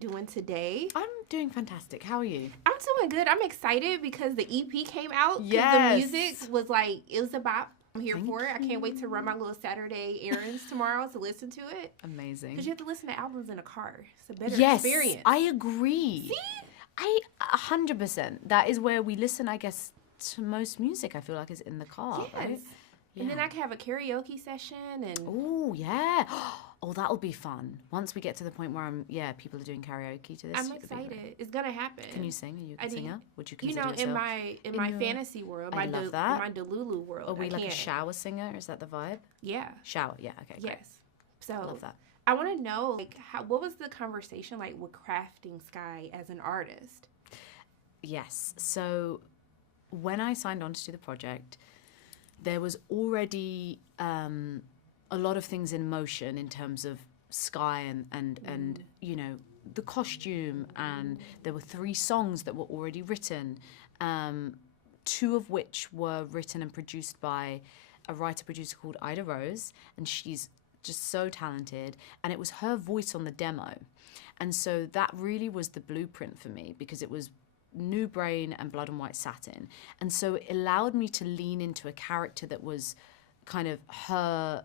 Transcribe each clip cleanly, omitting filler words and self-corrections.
doing today? I'm doing fantastic. How are you? I'm doing good. I'm excited because the EP came out. Yes. The music was like, it was a bop. I'm here for it. I can't wait to run my little Saturday errands tomorrow to listen to it. Amazing. Because you have to listen to albums in a car. It's a better Yes, experience. I agree. See? 100%. That is where we listen, I guess, to most music, I feel like, is in the car, right? And then I can have a karaoke session and... Oh, yeah. Oh, that'll be fun. Once we get to the point where people are doing karaoke to this. I'm excited. It's going to happen. Can you sing? Are you a good singer? Would you consider in yourself? my fantasy world, I love that. in my Delulu world, Are we I like can't. a shower singer? Is that the vibe? Yeah. Shower, yeah, okay, great. Yes. So Love that. I want to know, like, what was the conversation like with crafting Sky as an artist? Yes. So when I signed on to do the project, there was already a lot of things in motion in terms of Sky and you know, the costume, and there were 3 songs that were already written, 2 of which were written and produced by a writer-producer called Ida Rose, and she's just so talented, and it was her voice on the demo. And so that really was the blueprint for me, because it was New Brain and Blood and White Satin. And so it allowed me to lean into a character that was kind of her,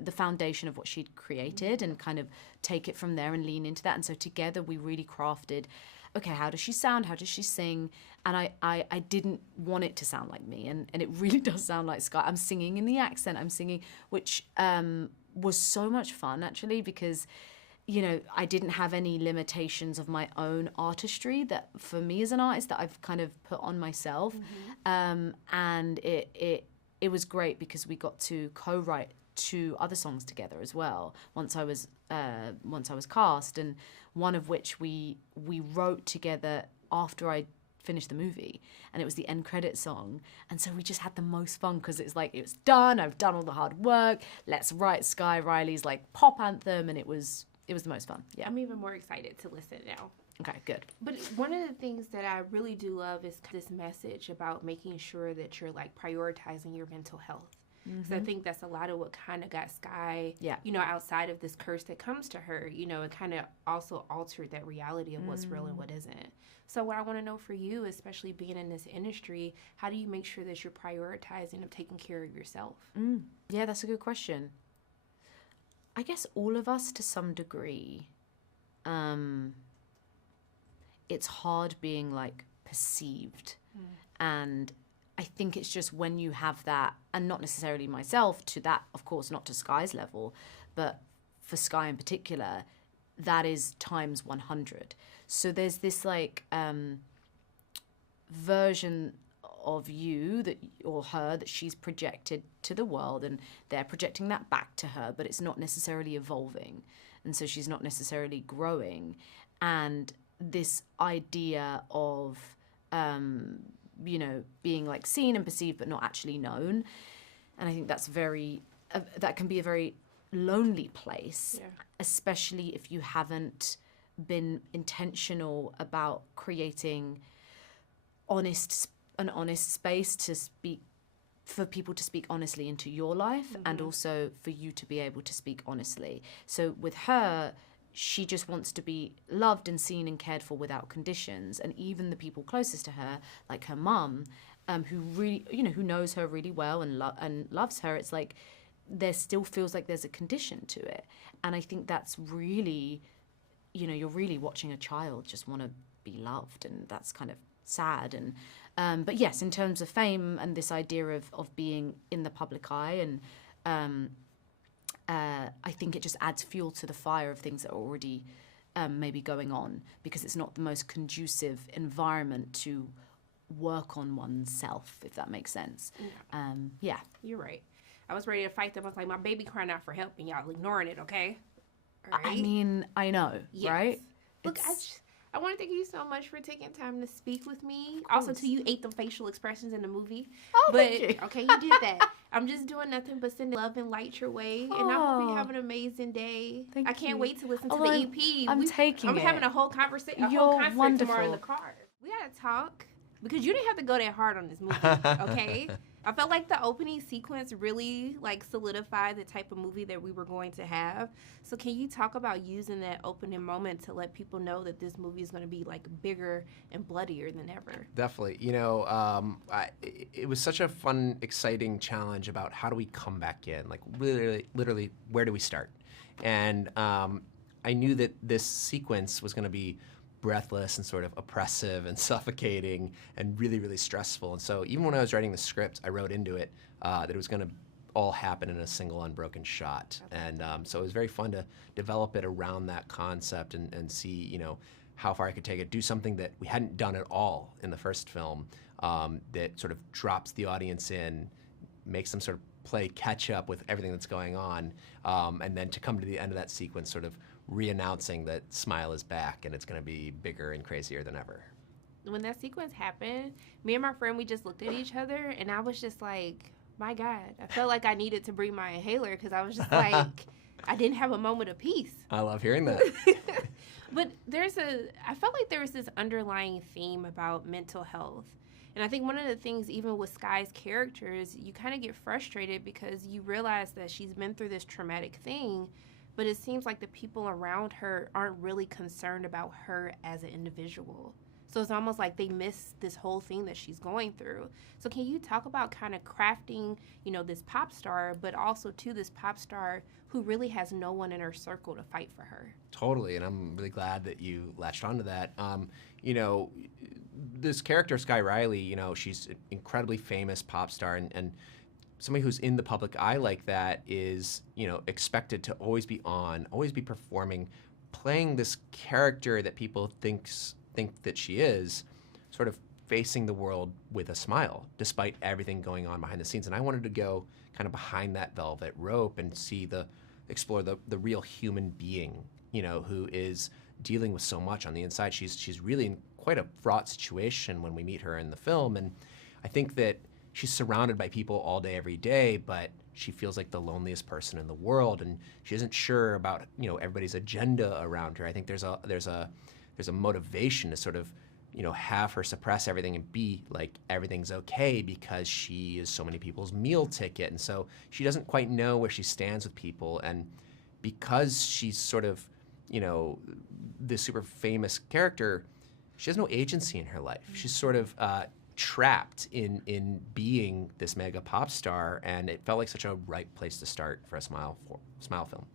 the foundation of what she'd created, and kind of take it from there and lean into that. And so together we really crafted, okay, how does she sound? How does she sing? And I didn't want it to sound like me. And it really does sound like Sky. I'm singing in the accent. I'm singing, which was so much fun, actually, because you know, I didn't have any limitations of my own artistry that for me as an artist that I've kind of put on myself. And it was great because we got to co-write 2 other songs together as well once I was cast, and one of which we wrote together after I finished the movie, and it was the end credit song. And so we just had the most fun because it's like, it's done, I've done all the hard work, let's write Sky Riley's like pop anthem, and it was the most fun. Yeah, I'm even more excited to listen now. Okay, good. But one of the things that I really do love is this message about making sure that you're like prioritizing your mental health. Because I think that's a lot of what kind of got Sky, you know, outside of this curse that comes to her, you know, it kind of also altered that reality of what's real and what isn't. So what I want to know for you, especially being in this industry, how do you make sure that you're prioritizing of taking care of yourself? Yeah, that's a good question. I guess all of us to some degree, it's hard being like perceived. And I think it's just when you have that, and not necessarily myself to that, of course, not to Sky's level, but for Sky in particular, that is times 100. So there's this like version of you that, or her, that she's projected to the world, and they're projecting that back to her, but it's not necessarily evolving, and so she's not necessarily growing. And this idea of you know, being like seen and perceived but not actually known, and I think that's that can be a very lonely place, especially if you haven't been intentional about creating an honest space to speak, for people to speak honestly into your life, and also for you to be able to speak honestly. So with her, she just wants to be loved and seen and cared for without conditions. And even the people closest to her, like her mum, who really, you know, who knows her really well and loves her, it's like there still feels like there's a condition to it. And I think that's really, you know, you're really watching a child just want to be loved, and that's kind of sad. And but yes, in terms of fame and this idea of being in the public eye, and I think it just adds fuel to the fire of things that are already maybe going on, because it's not the most conducive environment to work on oneself, if that makes sense. Yeah. You're right. I was ready to fight them. I was like, my baby crying out for help and y'all ignoring it, okay? All right? I mean, I know, right? Look, I want to thank you so much for taking time to speak with me. Also, too, you ate the facial expressions in the movie. Oh, but, thank you. Okay, you did that. I'm just doing nothing but sending love and light your way. And I hope you have an amazing day. Thank I can't you. wait to listen to the EP. I'm taking I'm it. having a whole conversation, a You're whole concert wonderful. tomorrow in the car. We got to talk, because you didn't have to go that hard on this movie, okay? I felt like the opening sequence really like solidified the type of movie that we were going to have. So can you talk about using that opening moment to let people know that this movie is going to be like bigger and bloodier than ever? Definitely. It was such a fun, exciting challenge about how do we come back in? Like literally, where do we start? And I knew that this sequence was going to be breathless and sort of oppressive and suffocating and really, really stressful. And so even when I was writing the script, I wrote into it that it was going to all happen in a single unbroken shot. And so it was very fun to develop it around that concept and see, how far I could take it, do something that we hadn't done at all in the first film that sort of drops the audience in, makes them sort of play catch up with everything that's going on, and then to come to the end of that sequence sort of re-announcing that Smile is back and it's going to be bigger and crazier than ever. When that sequence happened, me and my friend, we just looked at each other, and I was just like, my God, I felt like I needed to bring my inhaler because I was just like, I didn't have a moment of peace. I love hearing that. But I felt like there was this underlying theme about mental health. And I think one of the things, even with Sky's characters, you kind of get frustrated because you realize that she's been through this traumatic thing, but it seems like the people around her aren't really concerned about her as an individual. So it's almost like they miss this whole thing that she's going through. So can you talk about kind of crafting, this pop star, but also to this pop star who really has no one in her circle to fight for her? Totally, and I'm really glad that you latched onto that. This character, Sky Riley, she's an incredibly famous pop star, and somebody who's in the public eye like that is, expected to always be on, always be performing, playing this character that people think that she is, sort of facing the world with a smile, despite everything going on behind the scenes. And I wanted to go kind of behind that velvet rope and explore the real human being, who is dealing with so much on the inside. She's really in quite a fraught situation when we meet her in the film, and I think that she's surrounded by people all day, every day, but she feels like the loneliest person in the world, and she isn't sure about everybody's agenda around her. I think there's a motivation to sort of have her suppress everything and be like everything's okay because she is so many people's meal ticket, and so she doesn't quite know where she stands with people, and because she's sort of this super famous character, she has no agency in her life. She's sort of trapped in being this mega pop star, and it felt like such a right place to start for a Smile film.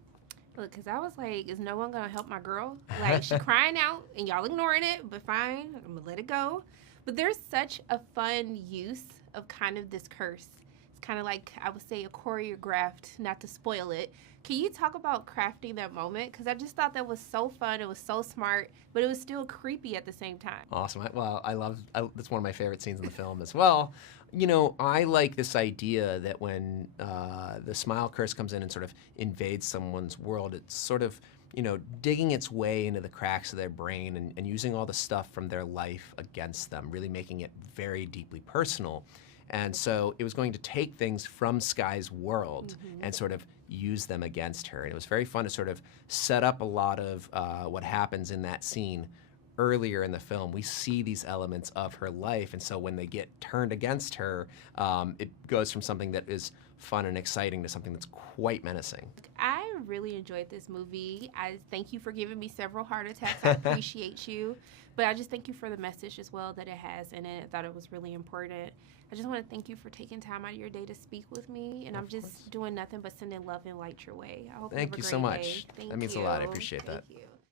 Look, because I was like, is no one going to help my girl? Like, she crying out, and y'all ignoring it, but fine, I'm going to let it go. But there's such a fun use of kind of this curse. It's kind of like, I would say, a choreographed, not to spoil it. Can you talk about crafting that moment? Because I just thought that was so fun. It was so smart, but it was still creepy at the same time. Awesome. That's one of my favorite scenes in the film as well. I like this idea that when the Smile curse comes in and sort of invades someone's world, it's sort of, digging its way into the cracks of their brain and using all the stuff from their life against them, really making it very deeply personal. And so it was going to take things from Sky's world and sort of use them against her. And it was very fun to sort of set up a lot of what happens in that scene earlier in the film. We see these elements of her life, and so when they get turned against her, it goes from something that is fun and exciting to something that's quite menacing. I really enjoyed this movie. I thank you for giving me several heart attacks. I appreciate you. But I just thank you for the message as well that it has in it. I thought it was really important. I just want to thank you for taking time out of your day to speak with me. And I'm just doing nothing but sending love and light your way. I hope Thank you so much. That means a lot. I appreciate that. Thank you.